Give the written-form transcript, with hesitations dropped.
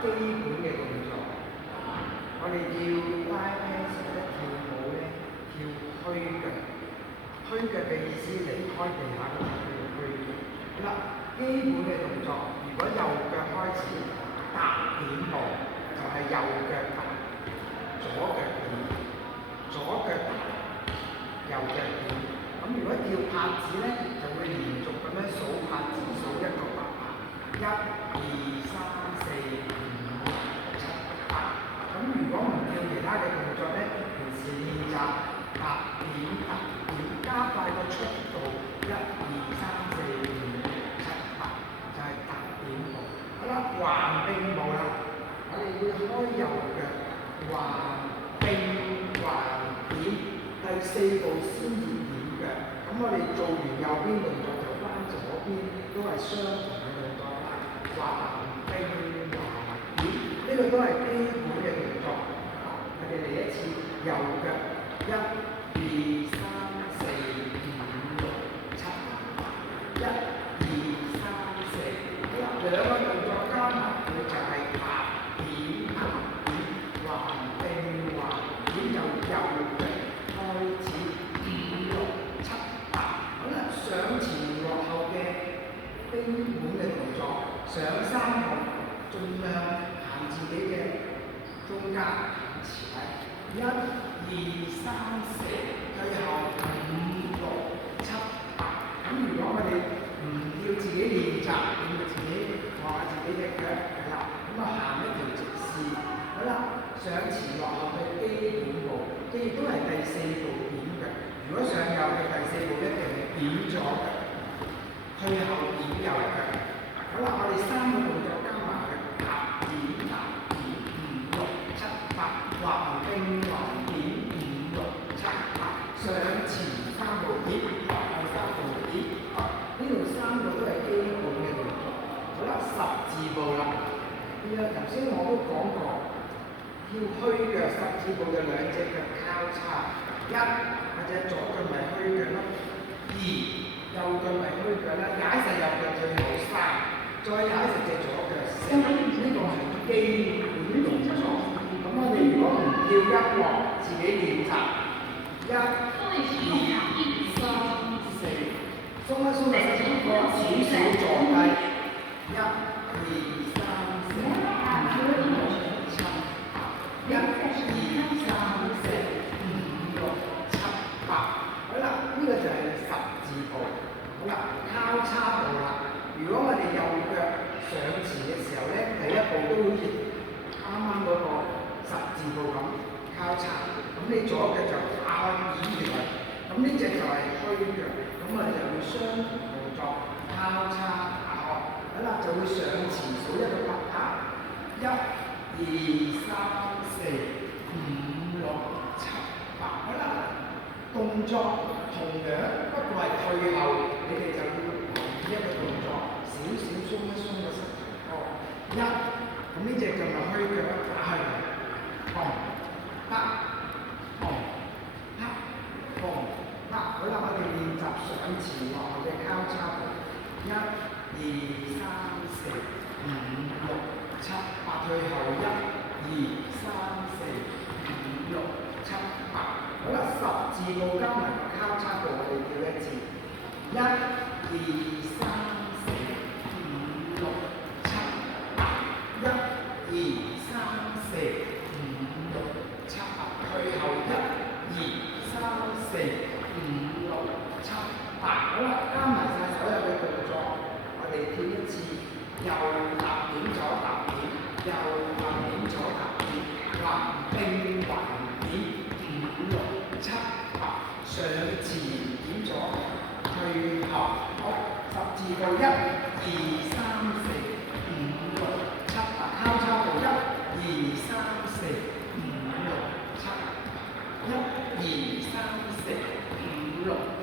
基本嘅動作。我哋跳拉丁式咧跳舞咧，跳虛腳。虛腳嘅意思離開地下嗰陣叫做虛腳。好啦，基本嘅動作，如果右腳開始踏點步，就係右腳踏，左腳點，左腳踏，右腳點。咁如果跳拍子咧，就會連續咁樣數拍子，數一個8拍。1、2、3、4、5、6、7、8。咁如果唔跳其他嘅動作咧，平時練習踏點踏點，加快個速度，1、2、3、4、5、6、7、8，就係踏點步。好啦，橫並步啦，我哋會開右腳，橫並橫點，第4步先至點腳。咁我哋做完右邊動作就翻左邊，都係相同嘅動作啦。橫並橫點，呢個都係基本嘅動作。我哋嚟一次右腳，1、2、3、4、5、6、7、8。1、2、3、4。好啦，兩個動作加埋，佢就係踏點踏點，橫並橫點，由右腳開始，5、6、7、8。好啦，上前落後嘅基本嘅動作，上3步，盡量行自己嘅中間行前位。1、2、3、4，最後5、6、7、8。咁如果我哋唔要自己練習，要自己學下自己嘅腳，係啦，咁啊行一條直線。好啦，上前落後嘅基本步，亦都係第4步點腳。如果上右嘅第4步一定係點左腳，退後點右腳。好啦，我哋3個動作加埋去，踏點踏點，5、6、7、8，橫並橫點，5、6、7、8，上前3步點，落後3步點。呢度3個都係基本嘅動作。好啦，十字步啦。頭先我都講過，跳虛腳十字步就兩隻腳交叉。1，或者左腳咪虛腳咯。2，右腳咪虛腳啦。踩實右腳最好3，再踩實隻左腳4。呢個係基本動作。咁我哋如果唔跳音樂，自己練習。1、2、3、4，鬆一鬆個膝頭哥，少少坐低。1、2、3、4、5、6、7、8。1、2、3、4、5、6、7、8。好啦，呢個就係十字步。好啦，交叉步啦。如果我哋右腳上前嘅時候咧，第一步都好似啱啱嗰個十字步咁交叉。咁你左腳就打開點住佢。咁呢隻就係虛腳。咁我哋就會相同動作交叉打開。好啦，就會上前數一個8拍。1、2、3、4、5、6、7、8。好啦，動作同樣，不過係退後，你哋就要留意一個動作，少少鬆一鬆個膝頭哥。1，咁呢隻就係虛腳打開嚟，砰，啪，砰，啪，砰，啪。好啦，我哋練習上前落後嘅交叉步。1、2、3、4、5、6、7、8，退後1、2、3、4、5、6、7、8。好啦，十字步加埋交叉步，我哋跳一次。1、2、3、4、5、6、7、8。1、2、3、4、5、6、7、8。退後1、2、3、4、5、6、7、8。好啦，加埋晒所有嘅動作，我哋跳一次。右踏點左踏點，右踏點左踏點，橫並橫點，5、6、7、8，上前點左，退後，好，十字步1、2、3、4、5、6、7、8，交叉步1、2、3、4、5、6、7、8，1、2、3、4、5、6。